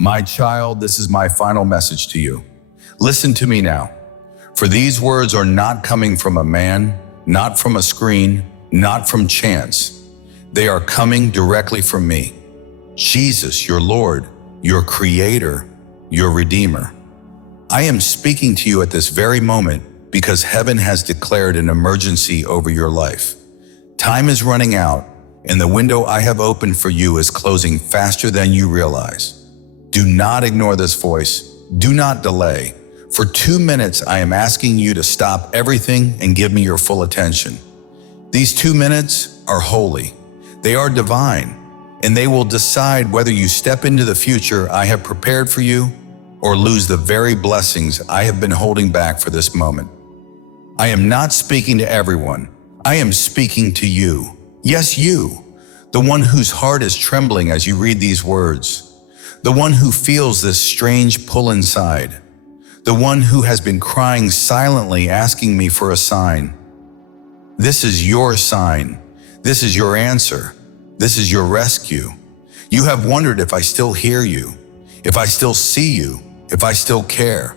My child, this is my final message to you. Listen to me now. For these words are not coming from a man, not from a screen, not from chance. They are coming directly from me. Jesus, your Lord, your Creator, your Redeemer. I am speaking to you at this very moment because heaven has declared an emergency over your life. Time is running out, and the window I have opened for you is closing faster than you realize. Do not ignore this voice. Do not delay. For 2 minutes, I am asking you to stop everything and give me your full attention. These 2 minutes are holy. They are divine, and they will decide whether you step into the future I have prepared for you or lose the very blessings I have been holding back for this moment. I am not speaking to everyone. I am speaking to you. Yes, you, the one whose heart is trembling as you read these words, the one who feels this strange pull inside, the one who has been crying silently asking me for a sign. This is your sign. This is your answer. This is your rescue. You have wondered if I still hear you, if I still see you, if I still care.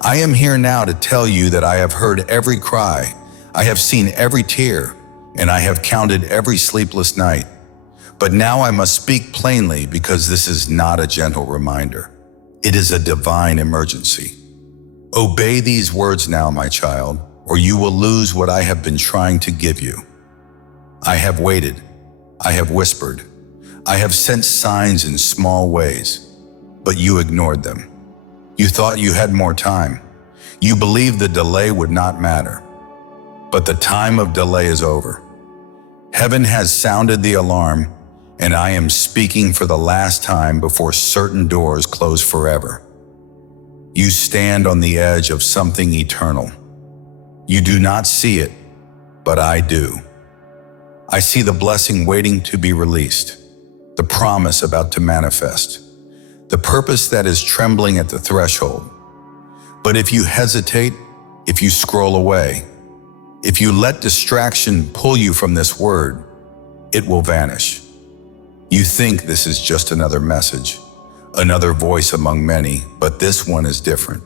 I am here now to tell you that I have heard every cry, I have seen every tear, and I have counted every sleepless night. But now I must speak plainly because this is not a gentle reminder. It is a divine emergency. Obey these words now, my child, or you will lose what I have been trying to give you. I have waited. I have whispered. I have sent signs in small ways, but you ignored them. You thought you had more time. You believed the delay would not matter. But the time of delay is over. Heaven has sounded the alarm, and I am speaking for the last time before certain doors close forever. You stand on the edge of something eternal. You do not see it, but I do. I see the blessing waiting to be released, the promise about to manifest, the purpose that is trembling at the threshold. But if you hesitate, if you scroll away, if you let distraction pull you from this word, it will vanish. You think this is just another message, another voice among many, but this one is different.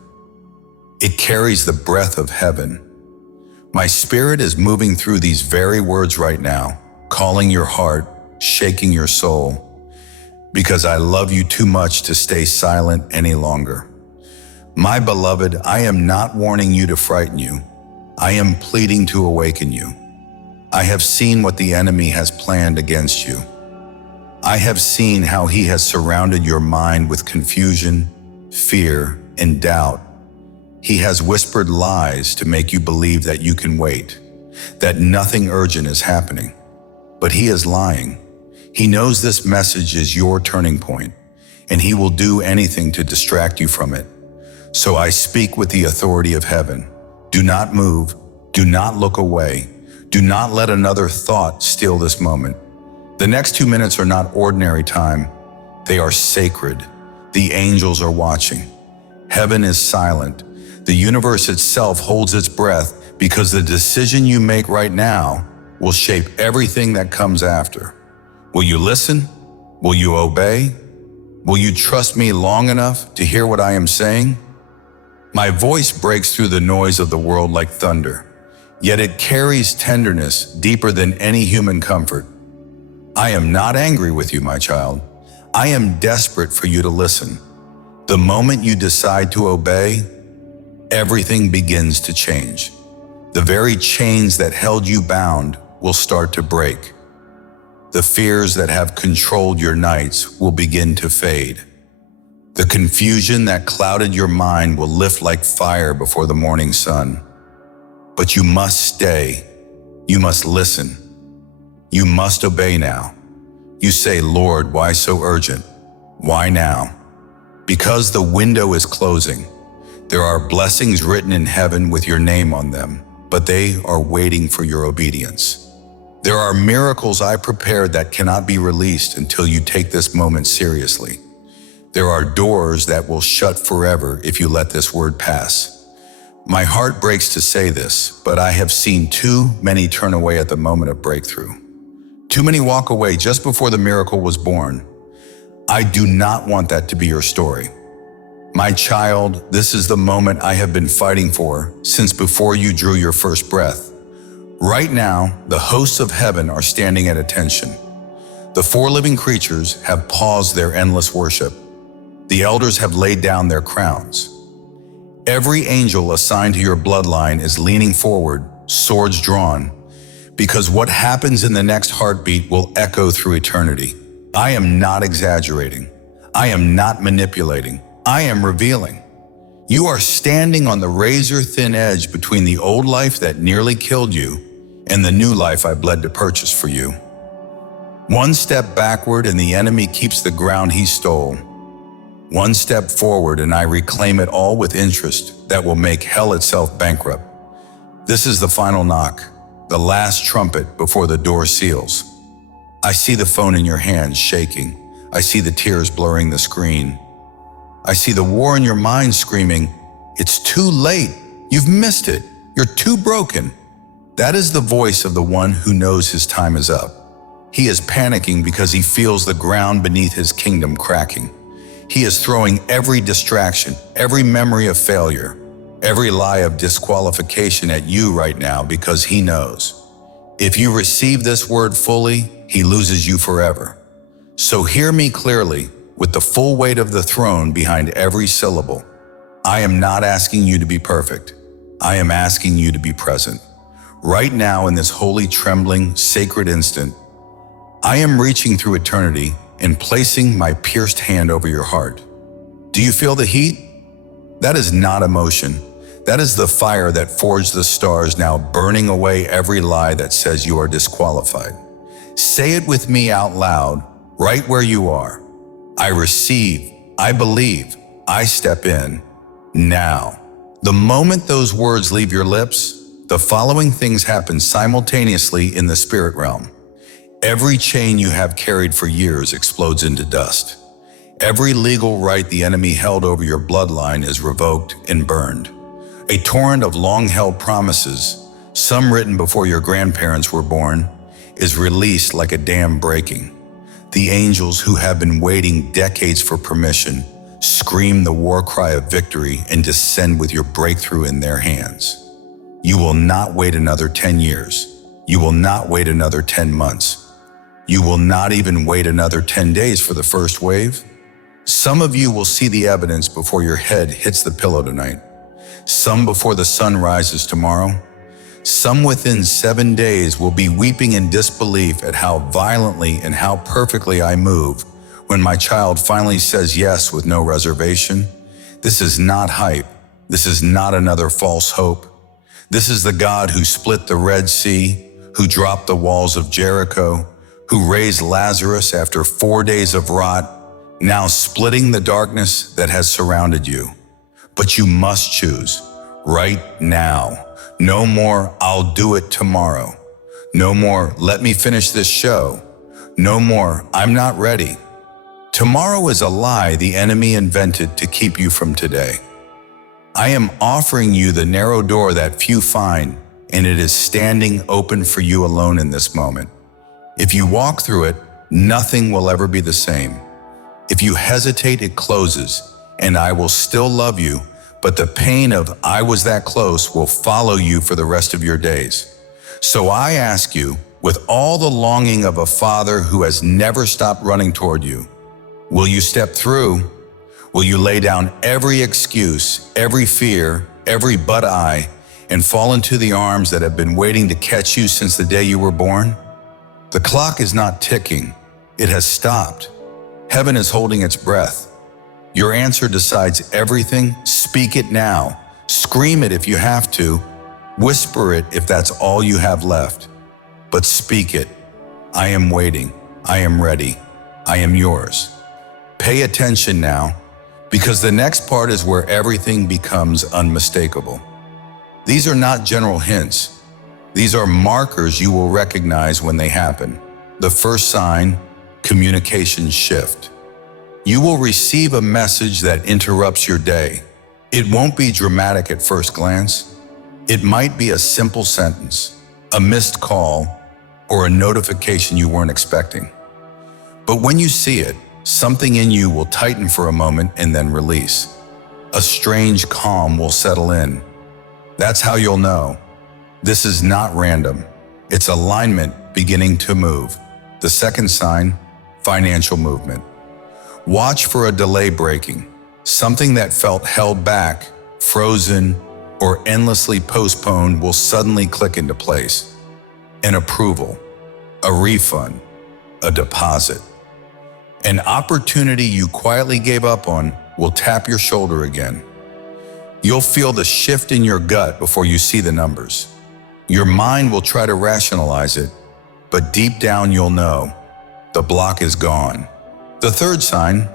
It carries the breath of heaven. My spirit is moving through these very words right now, calling your heart, shaking your soul, because I love you too much to stay silent any longer. My beloved, I am not warning you to frighten you. I am pleading to awaken you. I have seen what the enemy has planned against you. I have seen how he has surrounded your mind with confusion, fear, and doubt. He has whispered lies to make you believe that you can wait, that nothing urgent is happening. But he is lying. He knows this message is your turning point, and he will do anything to distract you from it. So I speak with the authority of heaven. Do not move. Do not look away. Do not let another thought steal this moment. The next 2 minutes are not ordinary time. They are sacred. The angels are watching. Heaven is silent. The universe itself holds its breath because the decision you make right now will shape everything that comes after. Will you listen? Will you obey? Will you trust me long enough to hear what I am saying? My voice breaks through the noise of the world like thunder, yet it carries tenderness deeper than any human comfort. I am not angry with you, my child. I am desperate for you to listen. The moment you decide to obey, everything begins to change. The very chains that held you bound will start to break. The fears that have controlled your nights will begin to fade. The confusion that clouded your mind will lift like fire before the morning sun. But you must stay. You must listen. You must obey now. You say, Lord, why so urgent? Why now? Because the window is closing. There are blessings written in heaven with your name on them, but they are waiting for your obedience. There are miracles I prepared that cannot be released until you take this moment seriously. There are doors that will shut forever if you let this word pass. My heart breaks to say this, but I have seen too many turn away at the moment of breakthrough. Too many walk away just before the miracle was born. I do not want that to be your story. My child, this is the moment I have been fighting for since before you drew your first breath. Right now, the hosts of heaven are standing at attention. The four living creatures have paused their endless worship. The elders have laid down their crowns. Every angel assigned to your bloodline is leaning forward, swords drawn, because what happens in the next heartbeat will echo through eternity. I am not exaggerating. I am not manipulating. I am revealing. You are standing on the razor-thin edge between the old life that nearly killed you and the new life I bled to purchase for you. One step backward and the enemy keeps the ground he stole. One step forward and I reclaim it all with interest that will make hell itself bankrupt. This is the final knock, the last trumpet before the door seals. I see the phone in your hands shaking. I see the tears blurring the screen. I see the war in your mind screaming, "It's too late. You've missed it. You're too broken." That is the voice of the one who knows his time is up. He is panicking because he feels the ground beneath his kingdom cracking. He is throwing every distraction, every memory of failure, every lie of disqualification at you right now because he knows. If you receive this word fully, he loses you forever. So hear me clearly, with the full weight of the throne behind every syllable. I am not asking you to be perfect. I am asking you to be present. Right now in this holy, trembling, sacred instant, I am reaching through eternity and placing my pierced hand over your heart. Do you feel the heat? That is not emotion. That is the fire that forged the stars now burning away every lie that says you are disqualified. Say it with me out loud, right where you are. I receive, I believe, I step in, now. The moment those words leave your lips, the following things happen simultaneously in the spirit realm. Every chain you have carried for years explodes into dust. Every legal right the enemy held over your bloodline is revoked and burned. A torrent of long-held promises, some written before your grandparents were born, is released like a dam breaking. The angels who have been waiting decades for permission scream the war cry of victory and descend with your breakthrough in their hands. You will not wait another 10 years. You will not wait another 10 months. You will not even wait another 10 days for the first wave. Some of you will see the evidence before your head hits the pillow tonight. Some before the sun rises tomorrow. Some within 7 days will be weeping in disbelief at how violently and how perfectly I move when my child finally says yes with no reservation. This is not hype. This is not another false hope. This is the God who split the Red Sea, who dropped the walls of Jericho, who raised Lazarus after 4 days of rot, now splitting the darkness that has surrounded you. But you must choose right now. No more, I'll do it tomorrow. No more, let me finish this show. No more, I'm not ready. Tomorrow is a lie the enemy invented to keep you from today. I am offering you the narrow door that few find, and it is standing open for you alone in this moment. If you walk through it, nothing will ever be the same. If you hesitate, it closes, and I will still love you, but the pain of I was that close will follow you for the rest of your days. So I ask you, with all the longing of a father who has never stopped running toward you, will you step through? Will you lay down every excuse, every fear, every but I, and fall into the arms that have been waiting to catch you since the day you were born? The clock is not ticking. It has stopped. Heaven is holding its breath. Your answer decides everything. Speak it now. Scream it if you have to. Whisper it if that's all you have left. But speak it. I am waiting. I am ready. I am yours. Pay attention now, because the next part is where everything becomes unmistakable. These are not general hints. These are markers you will recognize when they happen. The first sign, communication shift. You will receive a message that interrupts your day. It won't be dramatic at first glance. It might be a simple sentence, a missed call, or a notification you weren't expecting. But when you see it, Something in you will tighten for a moment and then release. A strange calm will settle in. That's how you'll know. This is not random. It's alignment beginning to move. The second sign, financial movement. Watch for a delay breaking. Something that felt held back, frozen, or endlessly postponed will suddenly click into place. An approval, a refund, a deposit. An opportunity you quietly gave up on will tap your shoulder again. You'll feel the shift in your gut before you see the numbers. Your mind will try to rationalize it, but deep down you'll know the block is gone. The third sign,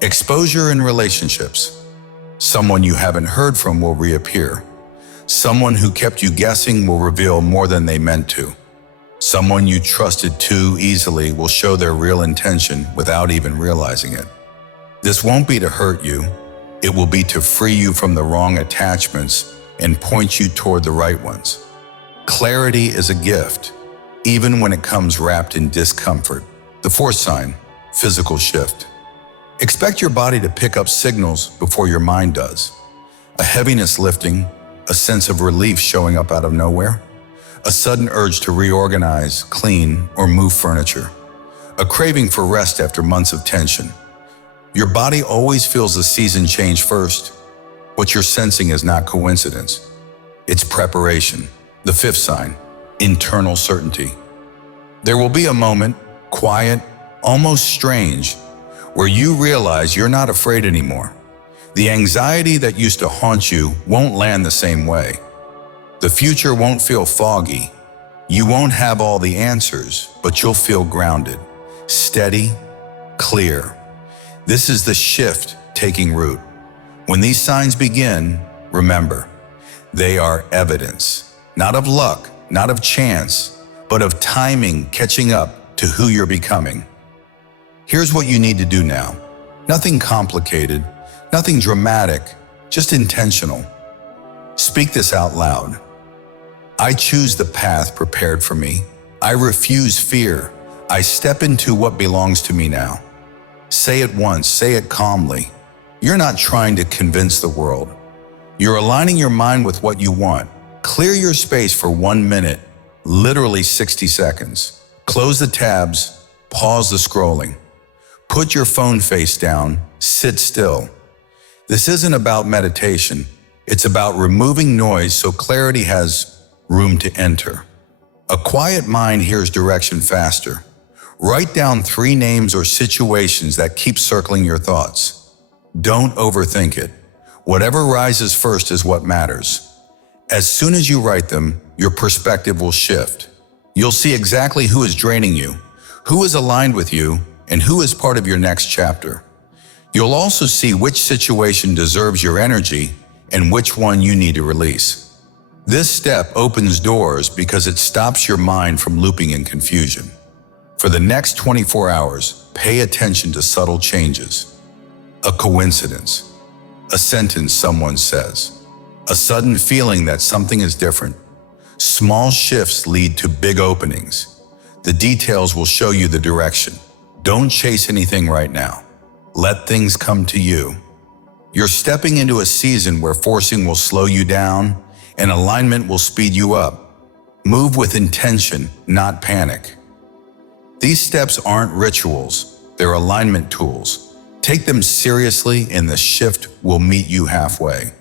exposure in relationships. Someone you haven't heard from will reappear. Someone who kept you guessing will reveal more than they meant to. Someone you trusted too easily will show their real intention without even realizing it. This won't be to hurt you. It will be to free you from the wrong attachments and point you toward the right ones. Clarity is a gift, even when it comes wrapped in discomfort. The fourth sign, physical shift. Expect your body to pick up signals before your mind does. A heaviness lifting, a sense of relief showing up out of nowhere, a sudden urge to reorganize, clean, or move furniture, a craving for rest after months of tension. Your body always feels the season change first. What you're sensing is not coincidence. It's preparation. The fifth sign, internal certainty. There will be a moment, quiet, almost strange, where you realize you're not afraid anymore. The anxiety that used to haunt you won't land the same way. The future won't feel foggy. You won't have all the answers, but you'll feel grounded, steady, clear. This is the shift taking root. When these signs begin, remember, they are evidence, not of luck, not of chance, but of timing catching up to who you're becoming. Here's what you need to do now. Nothing complicated, nothing dramatic, just intentional. Speak this out loud. I choose the path prepared for me. I refuse fear. I step into what belongs to me now. Say it once, say it calmly. You're not trying to convince the world. You're aligning your mind with what you want. Clear your space for 1 minute, literally 60 seconds. Close the tabs, pause the scrolling. Put your phone face down, sit still. This isn't about meditation. It's about removing noise so clarity has room to enter. A quiet mind hears direction faster. Write down 3 names or situations that keep circling your thoughts. Don't overthink it. Whatever rises first is what matters. As soon as you write them, your perspective will shift. You'll see exactly who is draining you, who is aligned with you, and who is part of your next chapter. You'll also see which situation deserves your energy and which one you need to release. This step opens doors because it stops your mind from looping in confusion. For the next 24 hours, pay attention to subtle changes. A coincidence, a sentence someone says, a sudden feeling that something is different. Small shifts lead to big openings. The details will show you the direction. Don't chase anything right now. Let things come to you. You're stepping into a season where forcing will slow you down and alignment will speed you up. Move with intention, not panic. These steps aren't rituals, they're alignment tools. Take them seriously and the shift will meet you halfway.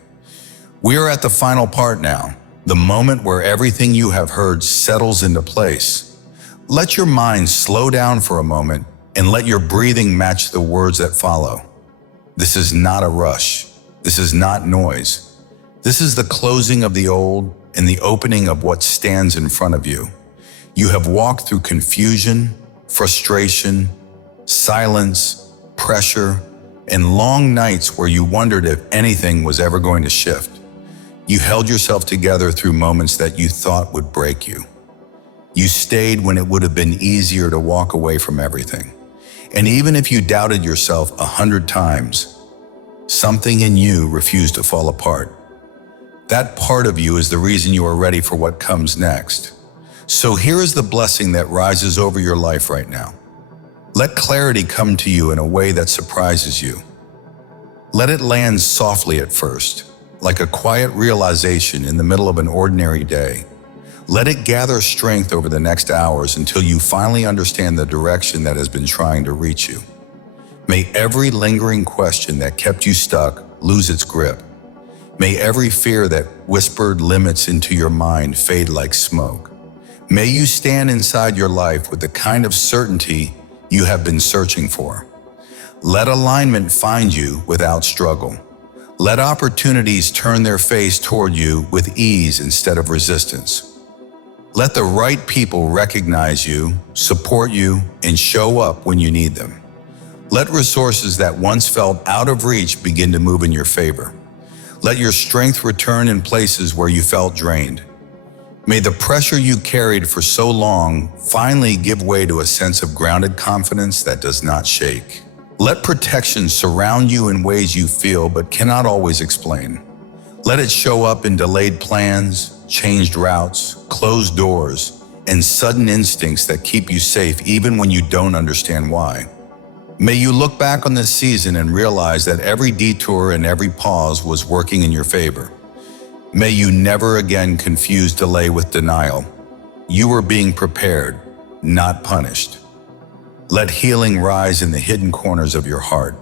We are at the final part now, the moment where everything you have heard settles into place. Let your mind slow down for a moment and let your breathing match the words that follow. This is not a rush. This is not noise. This is the closing of the old and the opening of what stands in front of you. You have walked through confusion, frustration, silence, pressure, and long nights where you wondered if anything was ever going to shift. You held yourself together through moments that you thought would break you. You stayed when it would have been easier to walk away from everything. And even if you doubted yourself 100 times, something in you refused to fall apart. That part of you is the reason you are ready for what comes next. So here is the blessing that rises over your life right now. Let clarity come to you in a way that surprises you. Let it land softly at first, like a quiet realization in the middle of an ordinary day. Let it gather strength over the next hours until you finally understand the direction that has been trying to reach you. May every lingering question that kept you stuck lose its grip. May every fear that whispered limits into your mind fade like smoke. May you stand inside your life with the kind of certainty you have been searching for. Let alignment find you without struggle. Let opportunities turn their face toward you with ease instead of resistance. Let the right people recognize you, support you, and show up when you need them. Let resources that once felt out of reach begin to move in your favor. Let your strength return in places where you felt drained. May the pressure you carried for so long finally give way to a sense of grounded confidence that does not shake. Let protection surround you in ways you feel but cannot always explain. Let it show up in delayed plans, changed routes, closed doors, and sudden instincts that keep you safe even when you don't understand why. May you look back on this season and realize that every detour and every pause was working in your favor. May you never again confuse delay with denial. You were being prepared, not punished. Let healing rise in the hidden corners of your heart.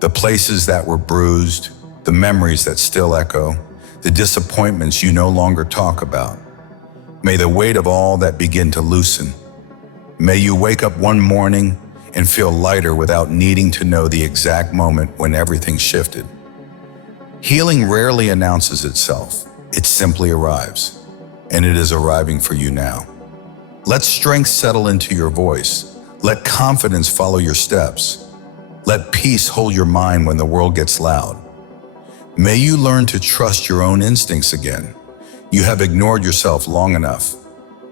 The places that were bruised, the memories that still echo, the disappointments you no longer talk about. May the weight of all that begin to loosen. May you wake up one morning and feel lighter without needing to know the exact moment when everything shifted. Healing rarely announces itself. It simply arrives, and it is arriving for you now. Let strength settle into your voice. Let confidence follow your steps. Let peace hold your mind when the world gets loud. May you learn to trust your own instincts again. You have ignored yourself long enough.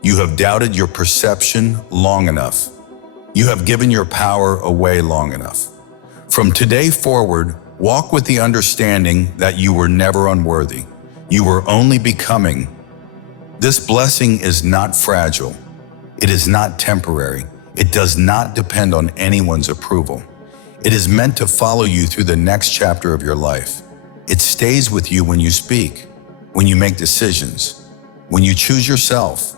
You have doubted your perception long enough. You have given your power away long enough. From today forward, walk with the understanding that you were never unworthy. You were only becoming. This blessing is not fragile. It is not temporary. It does not depend on anyone's approval. It is meant to follow you through the next chapter of your life. It stays with you when you speak, when you make decisions, when you choose yourself,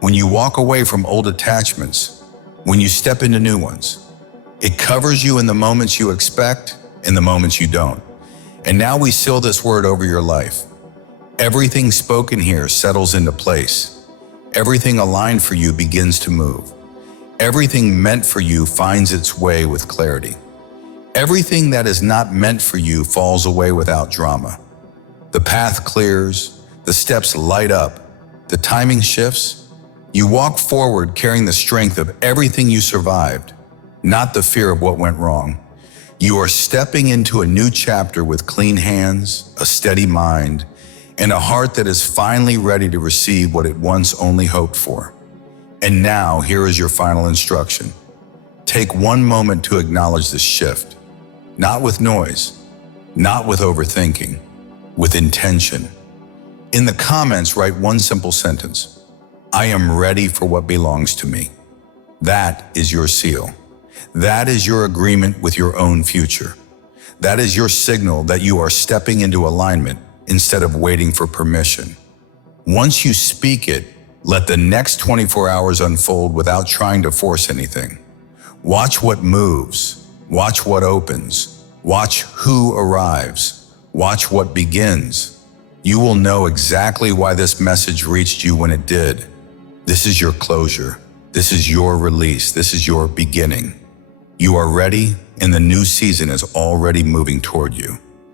when you walk away from old attachments, when you step into new ones. It covers you in the moments you expect, in the moments you don't. And now we seal this word over your life. Everything spoken here settles into place. Everything aligned for you begins to move. Everything meant for you finds its way with clarity. Everything that is not meant for you falls away without drama. The path clears, the steps light up, the timing shifts. You walk forward carrying the strength of everything you survived, not the fear of what went wrong. You are stepping into a new chapter with clean hands, a steady mind, and a heart that is finally ready to receive what it once only hoped for. And now, here is your final instruction. Take one moment to acknowledge this shift, not with noise, not with overthinking, with intention. In the comments, write one simple sentence. I am ready for what belongs to me. That is your seal. That is your agreement with your own future. That is your signal that you are stepping into alignment instead of waiting for permission. Once you speak it, let the next 24 hours unfold without trying to force anything. Watch what moves. Watch what opens. Watch who arrives. Watch what begins. You will know exactly why this message reached you when it did. This is your closure. This is your release. This is your beginning. You are ready, and the new season is already moving toward you.